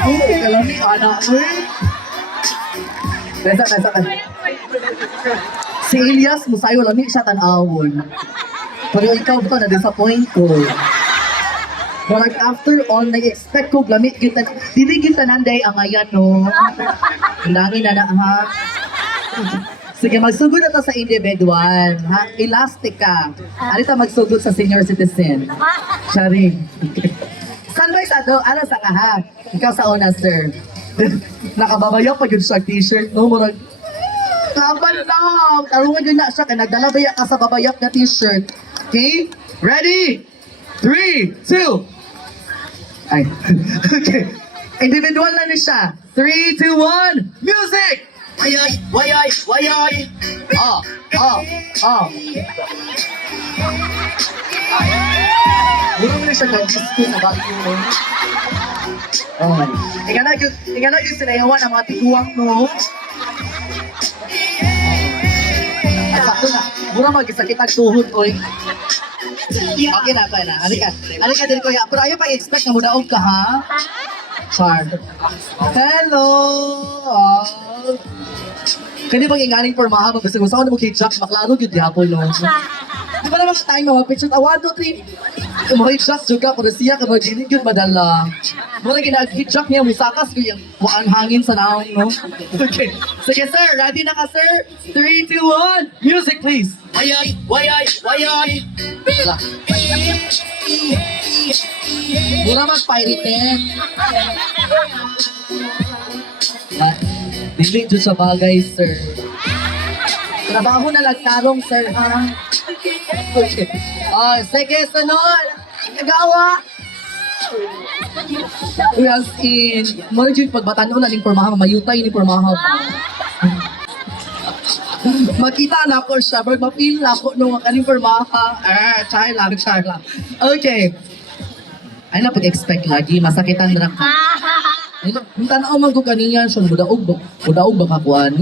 Okay, kalami, anak mo eh. Besa. Si Elias, musayo lami siya tanawon. Pero ikaw ba na-disappoint ko? But like after all, nag-expect ko lami kita, dili kita nanday ang ayan, no? Ang dami na ha? Sige, magsugod na to sa individual, ha? Elastic ka. Alita magsugod sa senior citizen. Shari. Sunrise, ano sa ka, ha? Ikaw sa una, sir. Nakababayak pa yun sa t-shirt, no? Murag, laban lang! Tarungan yun na siya, kaya nagdalabayak ka sa babayak na t-shirt. Okay? Ready? 3, 2. Ay. Okay. Individual na ni siya. 3, 2, 1. Music! Wayay! Oh. Mura mo na siya nag-disco sa bagay mo. Oh. Ika na yung sinayawan ng mga tiguang mo. Ay, sakto na. Mura mag-isakit ang tuhod, oy. Okay na. Alika din ko. Pero ayaw pa-expect na mudaog ka, ha? Char. Hello! Oh. Kani bang ingaling pormahan mo? Basta kung saan mo kay Jack, maklaro yun dihapon, no? Di ba naman tayo mga picture? 1, 2, 3. Mga Jack, juga ko na siya, kapag ginig yun madala. Muna ginag-hit Jack niya, musakas ko yung ang hangin sa naong, no? Okay. Sige, sir. Ready na ka, sir? 3, 2, 1. Music, please. Wayay! Mura mag-pirated. Dili dyan sa bagay, sir. Trabaho na lagtarong, sir, ha? Okay. Oh, sige, sunod. Nagawa. As in, muna dyan pagbatan na ning pormaha, mamayutay ni pormaha. Makita na ko siya, pero ma-feel na ko nung kaning pormaha. Char lang. Okay. Ay na pag-expect lagi, masakitan na ka. Yung tanaw man ko kaniya siya, mudaog ba kakuan?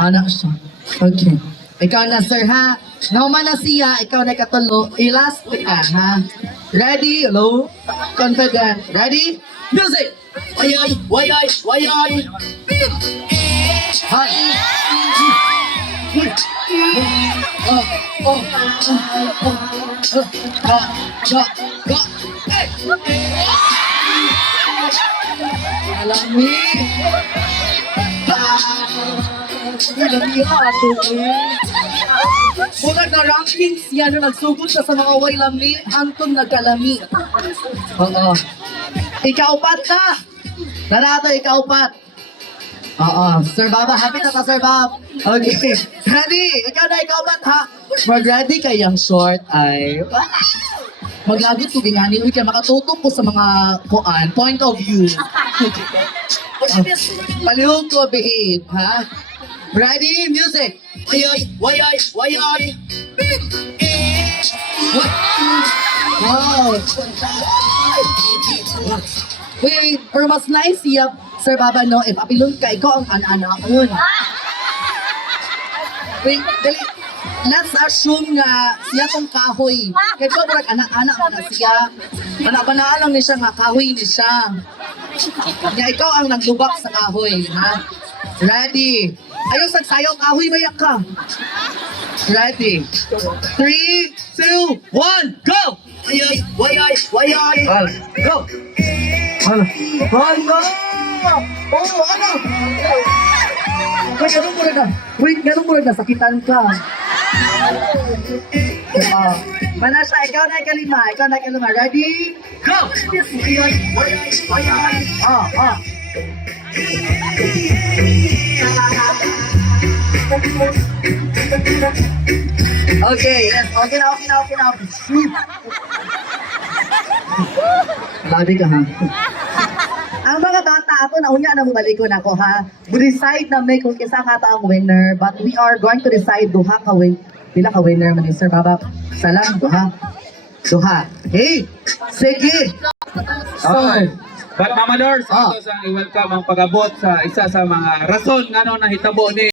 Anak siya. Okay. Ikaw na, sir, ha? Nauman na siya, ikaw na katulo. Elastic ka, ha? Ready? Hello? Confident. Ready? Music! Wayay! Hi! Alami! Alami ato eh! Murag na ranking siya na nagsugod siya sa mga way lami, hantong nagkalami. Oo. Ikaupat na! Narato, ikaupat. Oo. Sir Baba, happy na ka, Sir Bob. Okay. Ready? Ikaw na, ikaupat ha. Mag-ready kayang short ay... Maglagot ko gingani, uy, kaya makatutok ko sa mga kuan, point of view. Palihog ko, behave, ha? Ready? Music! Wayay! What? Wow! Wait, pero mas nice siya, Sir Baba, no? If apilon ka, ikaw ang ana-anaon. Wait, dali. Let's assume nga siya tong kahoy. Kaya ko parang anak-anak mo na siya. Panaan lang ni siya nga, kahoy ni siya. Kaya ikaw ang naglubak sa kahoy, ha? Ready? Ayaw sagsayaw, kahoy mayak ka. Ready? 3, 2, 1, go! Wayay! Go! Go! Oh, ano? Wait, ganun mo na, sakitan ka. Mana siya, ikaw na ikalima. Ready? Go! Wayay! Okay, yes. Okay na. Shoot! Labi ka, ha? Ang mga bata, ako naunya na mabalikon ako, ha? We decide na may kung isa nga ta ang winner, but we are going to decide duha ka win. Pila ka winner man, Sir Baba? Salam, duha. Hey! Sige! So, But Mama Dors, ato sang i-welcome ang pag-abot sa isa sa mga rason nga nahitabo ni